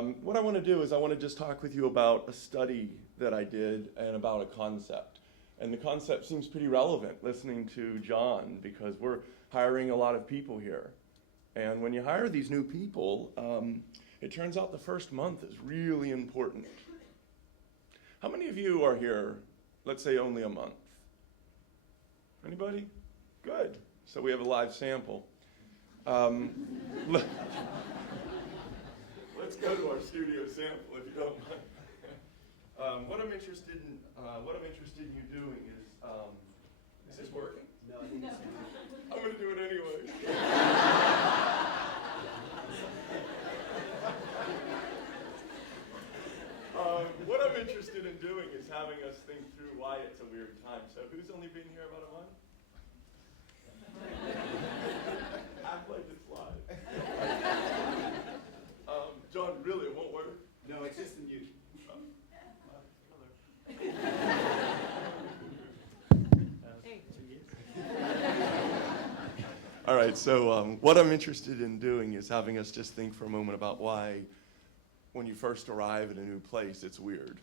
What I want to do is I want to just talk with you about a study that I did and about a concept. And the concept seems pretty relevant listening to John because we're hiring a lot of people here. And when you hire these new people, it turns out the first month is really important. How many of you are here, let's say only a month? Anybody? Good. So we have a live sample. Let's go to our studio sample if you don't mind. What I'm interested in you doing is this working? No, I think it's I'm going to do it anyway. What I'm interested in doing is having us think through why it's a weird time. So who's only been here about a month? Act like it's live. John, really, it won't work? No, it's just the mute. All right, so what I'm interested in doing is having us just think for a moment about why, when you first arrive at a new place, it's weird.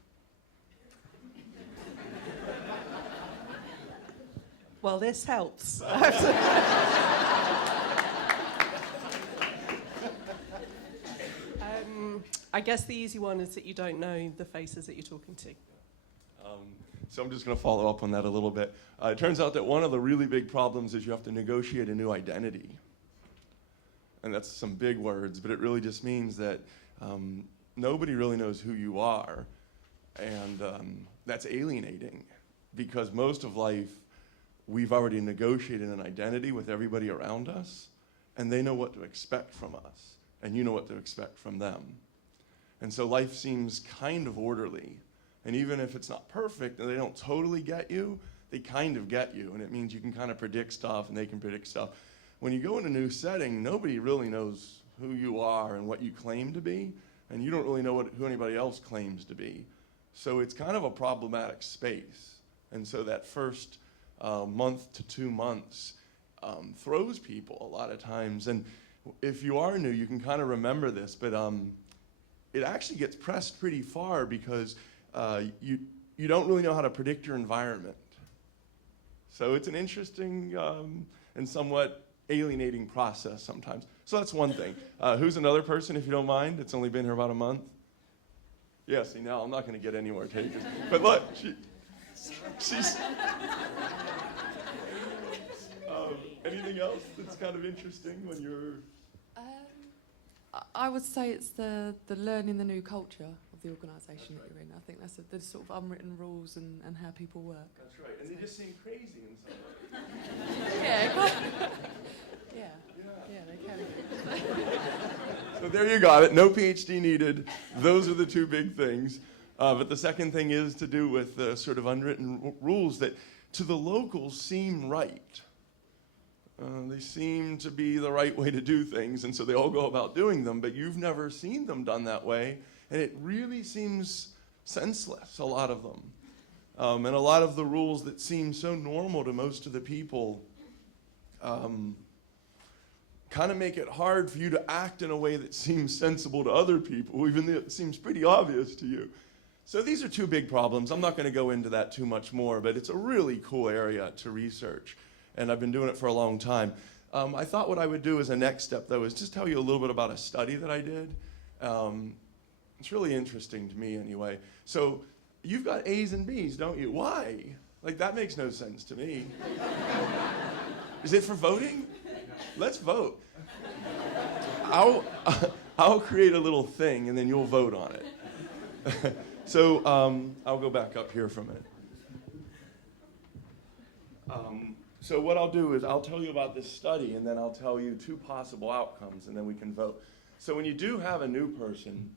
Well, this helps. I guess the easy one is that you don't know the faces that you're talking to. So I'm just going to follow up on that a little bit. It turns out that one of the really big problems is you have to negotiate a new identity. And that's some big words, but it really just means that nobody really knows who you are. And that's alienating because most of life, we've already negotiated an identity with everybody around us, and they know what to expect from us, and you know what to expect from them. And so life seems kind of orderly. And even if it's not perfect and they don't totally get you, they kind of get you. And it means you can kind of predict stuff and they can predict stuff. When you go in a new setting, nobody really knows who you are and what you claim to be. And you don't really know who anybody else claims to be. So it's kind of a problematic space. And so that first month to 2 months throws people a lot of times. And if you are new, you can kind of remember this, but it actually gets pressed pretty far because you don't really know how to predict your environment. So it's an interesting and somewhat alienating process sometimes. So that's one thing. Who's another person, if you don't mind? It's only been here about a month. Yeah, see, now I'm not going to get any more takers. But look, she's... anything else that's kind of interesting when you're... I would say it's the learning the new culture of the organisation that you're in. I think that's the sort of unwritten rules and how people work. That's right, and they just seem crazy in some way. Yeah, they can be. So there you got it, no PhD needed. Those are the two big things. But the second thing is to do with the sort of unwritten rules that to the locals seem right. They seem to be the right way to do things, and so they all go about doing them, but you've never seen them done that way, and it really seems senseless, a lot of them. And a lot of the rules that seem so normal to most of the people kind of make it hard for you to act in a way that seems sensible to other people, even though it seems pretty obvious to you. So these are two big problems. I'm not going to go into that too much more, but it's a really cool area to research. And I've been doing it for a long time. I thought what I would do as a next step, though, is just tell you a little bit about a study that I did. It's really interesting to me, anyway. So you've got A's and B's, don't you? Why? Like, that makes no sense to me. Is it for voting? Let's vote. I'll create a little thing, and then you'll vote on it. So I'll go back up here for a minute. So what I'll do is I'll tell you about this study, and then I'll tell you 2 possible outcomes, and then we can vote. So when you do have a new person,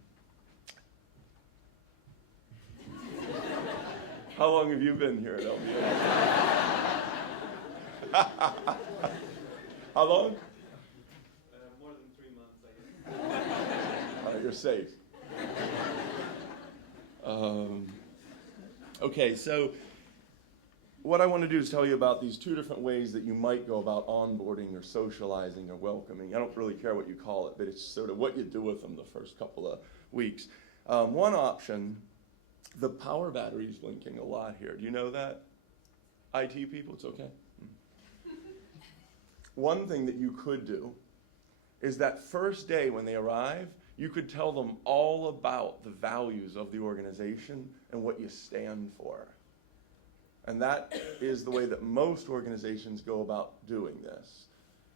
how long have you been here at LBA? How long? More than 3 months, I guess. All right, you're safe. Okay, so what I want to do is tell you about these two different ways that you might go about onboarding or socializing or welcoming. I don't really care what you call it, but it's sort of what you do with them the first couple of weeks. One option, the power battery is blinking a lot here. Do you know that? IT people, it's okay. One thing that you could do is that first day when they arrive, you could tell them all about the values of the organization and what you stand for. And that is the way that most organizations go about doing this.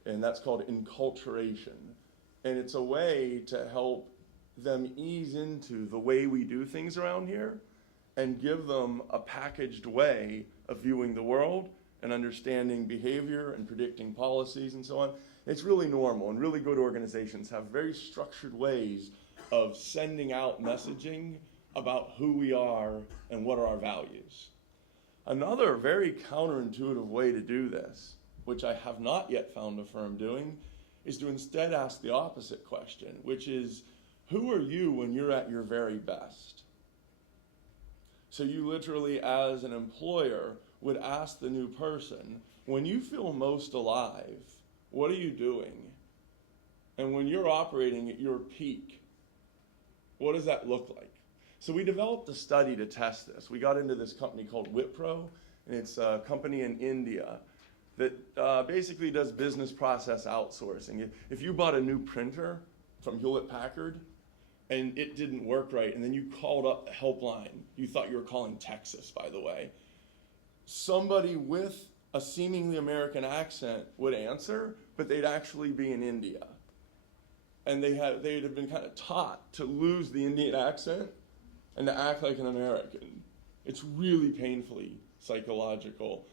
And that's called enculturation. And it's a way to help them ease into the way we do things around here and give them a packaged way of viewing the world and understanding behavior and predicting policies and so on. It's really normal, and really good organizations have very structured ways of sending out messaging about who we are and what are our values. Another very counterintuitive way to do this, which I have not yet found a firm doing, is to instead ask the opposite question, which is, who are you when you're at your very best? So you literally, as an employer, would ask the new person, when you feel most alive, what are you doing? And when you're operating at your peak, what does that look like? So we developed a study to test this. We got into this company called Wipro, and it's a company in India that basically does business process outsourcing. If you bought a new printer from Hewlett-Packard and it didn't work right, and then you called up the helpline, you thought you were calling Texas, by the way, somebody with a seemingly American accent would answer, but they'd actually be in India. And they'd have been kind of taught to lose the Indian accent and to act like an American. It's really painfully psychological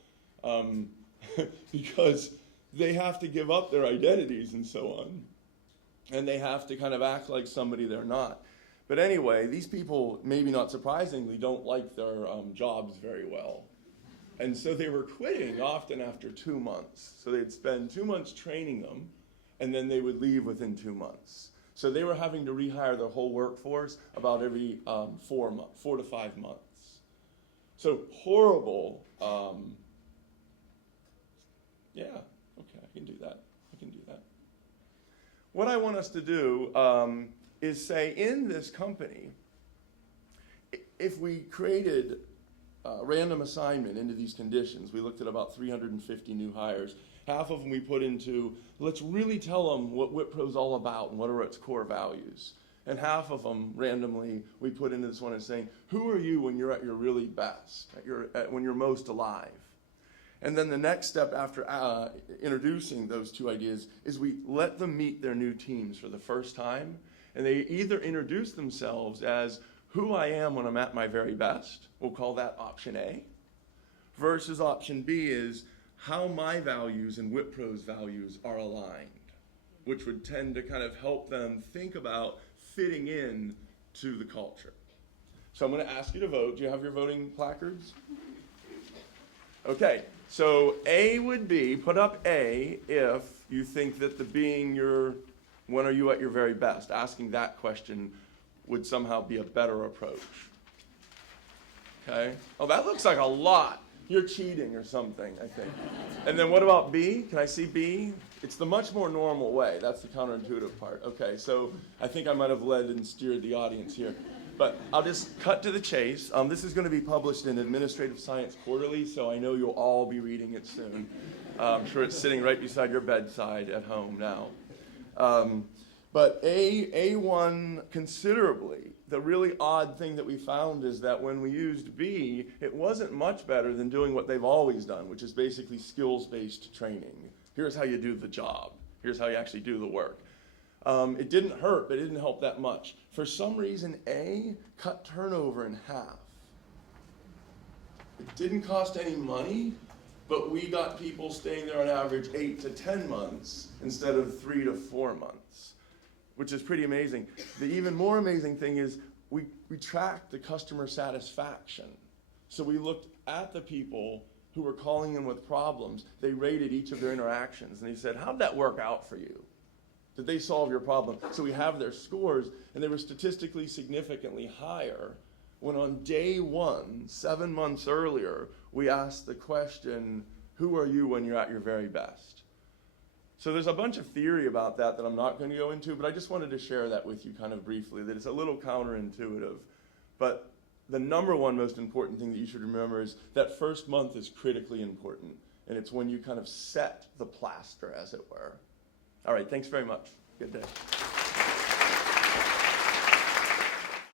because they have to give up their identities and so on. And they have to kind of act like somebody they're not. But anyway, these people, maybe not surprisingly, don't like their jobs very well. And so they were quitting often after 2 months. So they'd spend 2 months training them, and then they would leave within 2 months. So they were having to rehire their whole workforce about every 4 to 5 months. So horrible. Yeah, okay, I can do that. What I want us to do is say, in this company, if we created random assignment into these conditions, we looked at about 350 new hires. Half of them we put into, let's really tell them what Wipro's all about and what are its core values. And half of them, randomly, we put into this one and saying, who are you when you're at your really best, when you're most alive? And then the next step after introducing those two ideas is we let them meet their new teams for the first time. And they either introduce themselves as who I am when I'm at my very best, we'll call that option A, versus option B is how my values and Wipro's values are aligned, which would tend to kind of help them think about fitting in to the culture. So I'm going to ask you to vote. Do you have your voting placards? Okay, so A would be, put up A if you think that the being when are you at your very best, asking that question would somehow be a better approach. Okay? Oh, that looks like a lot. You're cheating or something, I think. And then what about B? Can I see B? It's the much more normal way. That's the counterintuitive part. Okay, so I think I might have led and steered the audience here. But I'll just cut to the chase. This is going to be published in Administrative Science Quarterly, so I know you'll all be reading it soon. I'm sure it's sitting right beside your bedside at home now. But A won considerably. The really odd thing that we found is that when we used B, it wasn't much better than doing what they've always done, which is basically skills-based training. Here's how you do the job. Here's how you actually do the work. It didn't hurt, but it didn't help that much. For some reason, A cut turnover in half. It didn't cost any money, but we got people staying there on average 8 to 10 months instead of 3 to 4 months, which is pretty amazing. The even more amazing thing is we tracked the customer satisfaction. So we looked at the people who were calling in with problems. They rated each of their interactions, and they said, how'd that work out for you? Did they solve your problem? So we have their scores, and they were statistically significantly higher when on day one, 7 months earlier, we ask the question, who are you when you're at your very best? So there's a bunch of theory about that I'm not going to go into, but I just wanted to share that with you kind of briefly, that it's a little counterintuitive. But the number one most important thing that you should remember is that first month is critically important. And it's when you kind of set the plaster, as it were. All right, thanks very much. Good day.